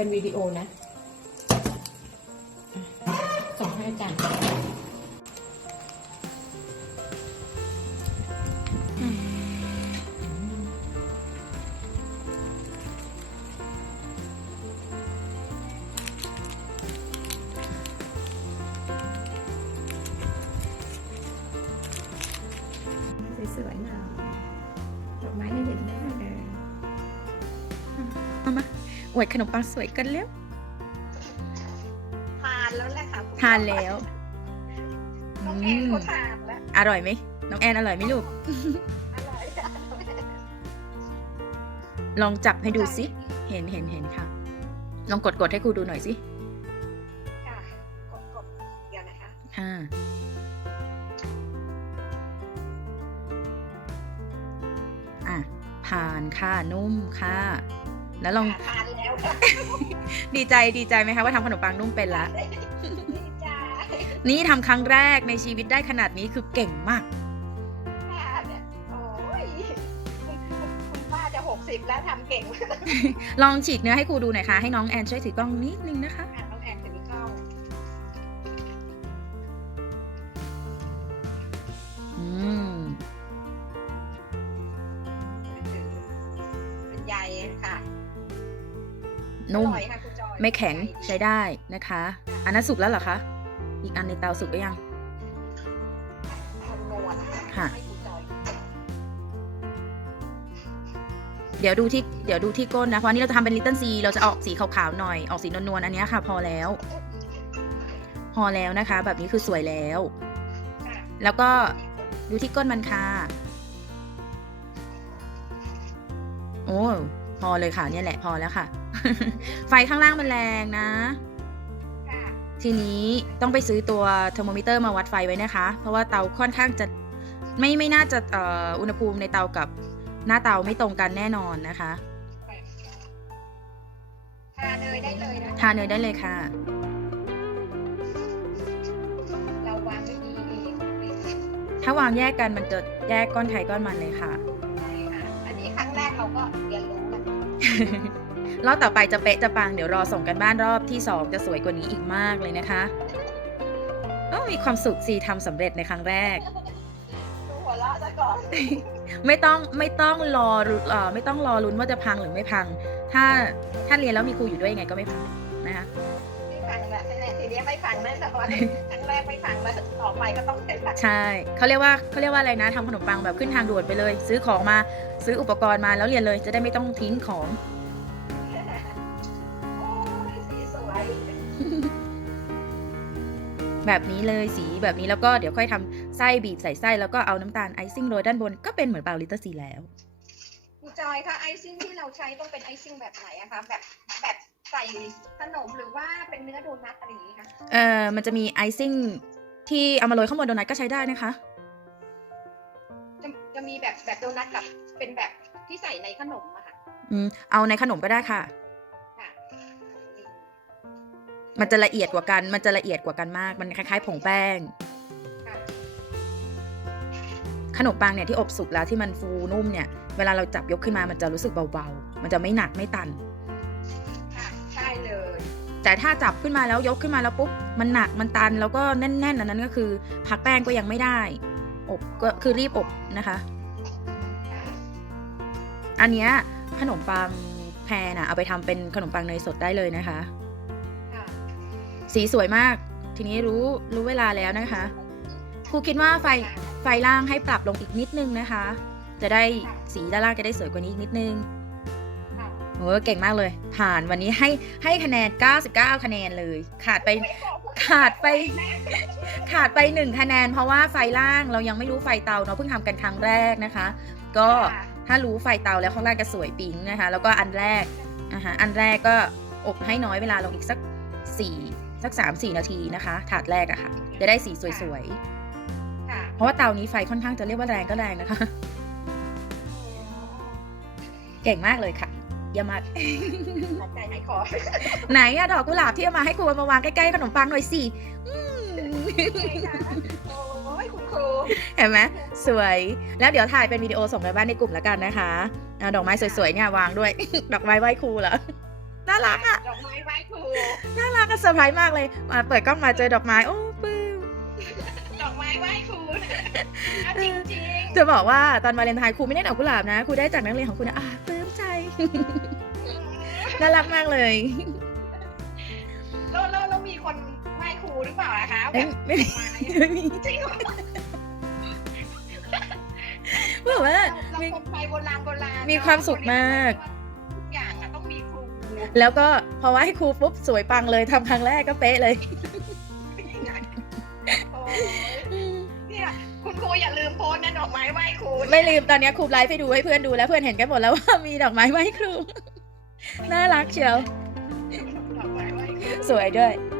เป็นวิดีโอนะอะส่งให้อาจารย์สวยๆหน่อย อวดขนมปังสวยกันเร็วทานแล้วแหละค่ะคุณทานแล้วน้องแอนเขาทานแล้ว อร่อยไหมน้องแอนอร่อยไหมลูก อร่อยค่ะลองจับให้ดูสิ เห็นเห็นเห็นค่ะ ลองกดกดให้ครูดูหน่อยสิ ค่ะกดกดเดี๋ยวนะคะค่ะอะผ่านค่ะนุ่มค่ะ แล้วลอง ทาน แล้วค่ะดีใจดีใจไหมคะว่าทำขนมปังนุ่มเป็นละดีใจนี่ทำครั้งแรกในชีวิตได้ขนาดนี้คือเก่งมาก ค่ะเนี่ยโอ้ยคุณคุณป้าจะหกสิบแล้วทำเก่งมากลองฉีกเนื้อให้ครูดูหน่อยค่ะให้น้องแอนช่วยถือกล้องนิดนึงนะคะ นุ่มอร่อยค่ะคุณจอยไม่แข็งใยใช้ได้นะคะ อันนั้นสุกแล้วเหรอคะ อีกอันในเตาสุกหรือยังนวลๆค่ะให้คุณจอยเดี๋ยวดูที่เดี๋ยวดูที่ก้นนะ เพราะอันนี้เราจะทำเป็นลิตเติ้ลซีเราจะออกสีขาวๆหน่อย ออกสีนวลๆอันเนี้ยค่ะ พอแล้ว พอแล้วนะคะ แบบนี้คือสวยแล้วค่ะแล้วก็ดูที่ก้นมันค่ะ โอ้พอเลยค่ะเนี่ยแหละพอแล้วค่ะ ไฟข้างล่างมันแรงนะค่ะทีนี้ต้องไปซื้อตัวเทอร์โมมิเตอร์มาวัดไฟไว้นะคะ เพราะว่าเตาค่อนข้างจะไม่ไม่น่าจะเอ่ออุณหภูมิในเตากับหน้าเตาไม่ตรงกันแน่นอนนะคะทาเนยได้เลยนะทาเนยได้เลยค่ะ เราวางไม่ดีเองถ้าวางแยกกันมันจะแยกก้อนไข่ก้อนมันเลยค่ะใช่ค่ะอันนี้ครั้งแรกเราก็เรียนรู้กัน รอบต่อไปจะเป๊ะจะปังเดี๋ยวรอส่งกันบ้านรอบที่ 2 จะสวยกว่านี้อีกมากเลยนะคะโอ้มีความสุขสิทำสำเร็จในครั้งแรก ดูหัวเราะซะก่อน ไม่ต้องไม่ต้องรอรุเอ่อไม่ต้องรอลุ้นว่าจะพังหรือไม่พัง ถ้าถ้าเรียนแล้วมีครูอยู่ด้วยยังไงก็ไม่พังนะคะไม่ฟังแล้วแต่ทีนี้ไม่ฟังแน่นอนครั้งแรกไม่ฟังแล้วต่อไปก็ต้องเป็นฟังใช่เขาเรียกว่าเขาเรียกว่าอะไรนะทำขนมปังแบบขึ้นทางด่วนไปเลย ซื้อของมาซื้ออุปกรณ์มาแล้วเรียนเลยจะได้ไม่ต้องทิ้งของ แบบนี้เลยสีแบบนี้แล้วก็เดี๋ยวค่อยทำไส้บีบใส่ไส้แล้วก็เอาน้ำตาลไอซิ่งโรยด้านบนก็เป็นเหมือนเปาลิตเตอร์ซีแล้วคุณจอยคะไอซิ่งที่เราใช้ต้องเป็นไอซิ่งแบบไหนอะคะแบบแบบใส่ขนมหรือว่าเป็นเนื้อโดนัทอะไรอย่างงี้คะเอ่อมันจะมีไอซิ่งที่เอามาโรยข้างบนโดนัทก็ใช้ได้นะคะจะจะมีแบบแบบโดนัทกับเป็นแบบที่ใส่ในขนมอะค่ะอืมเอาในขนมก็ได้ค่ะค่ะ มันจะละเอียดกว่ากัน มันจะละเอียดกว่ากันมาก มันคล้ายๆผงแป้งค่ะขนมปังเนี่ยที่อบสุกแล้วที่มันฟูนุ่มเนี่ย เวลาเราจับยกขึ้นมา มันจะรู้สึกเบาๆ มันจะไม่หนักไม่ตันค่ะใช่เลย แต่ถ้าจับขึ้นมาแล้วยกขึ้นมาแล้วปุ๊บ มันหนักมันตันแล้วก็แน่นๆอันนั้นก็คือ พักแป้งก็ยังไม่ได้ อบก็คือรีบอบนะคะ อันเนี้ยขนมปังแพรน่ะเอาไปทำเป็นขนมปังเนยสดได้เลยนะคะค่ะ สีสวยมาก ทีนี้รู้รู้เวลาแล้วนะคะครูคิดว่าไฟไฟล่างให้ปรับลงอีกนิดนึงนะคะ จะได้สีด้านล่างจะได้สวยกว่านี้อีกนิดนึงโอ้เก่งมากเลย ผ่านวันนี้ให้ให้คะแนน 99 คะแนนเลย ขาดไปขาดไป ขาดไปหนึ่งคะแนน เพราะว่าไฟล่างเรายังไม่รู้ไฟเตาเนาะเพิ่งทำกันครั้งแรกนะคะ ก็ถ้ารู้ไฟเตาแล้วข้างล่างจะสวยปิ๊งนะคะ แล้วก็อันแรกอ่าฮะอันแรกก็อบให้น้อยเวลาลงอีกสัก สี่สักสามสี่นาทีนะคะ ถาดแรกอะค่ะ จะได้สีสวยค่ะๆ เพราะว่าเตานี้ไฟค่อนข้างจะเรียกว่าแรงก็แรงนะคะ เก่งมากเลยค่ะเยี่ยมมากหายใจหายคอไหนอะดอกกุหลาบที่เอามาให้ครูเอามาวางใกล้ๆขนมปังหน่อยสิอืมโอ้ยคุณครูเห็นไหมสวยแล้วเดี๋ยวถ่ายเป็นวิดีโอส่งไปบ้านในกลุ่มแล้วกันนะคะเอาดอกไม้สวยๆเนี่ยวางด้วย ดอกไม้ไหว้ครูเหรอน่ารักอะ ดอกไม้ไหว้ครู น่ารักอะเซอร์ไพรส์มากเลย มาเปิดกล้องมาเจอดอกไม้ โอ้ปลื้มดอกไม้ไหว้ครูเอาจริงๆจะบอกว่าตอนวาเลนไทน์ครูไม่ได้ดอกกุหลาบนะ ครูได้จากนักเรียนของคุณนะอะปลื้มใจ น่ารักมากเลยแล้วแล้วแล้วมีคนไหว้ครูหรือเปล่าอะคะแบเอ้ยบไม่มีดอกไม้ไม่มีจริงเหรอบอกว่าเรามีคนไทยโบราณโบราณมีความสุขมากทุก แล้วก็พอไหว้ครูปุ๊บสวยปังเลยทำครั้งแรกก็เป๊ะเลยโอ้ยเนี่ยคุณครูอย่าลืมโพสต์นะดอกไม้ไหว้ครูไม่ลืมตอนนี้ครูไลฟ์ให้ดูให้เพื่อนดูแล้วเพื่อนเห็นกันหมดแล้วว่ามีดอกไม้ไหว้ครู น่ารักเชียวดอกไม้ไหว้ครูสวยด้วยเ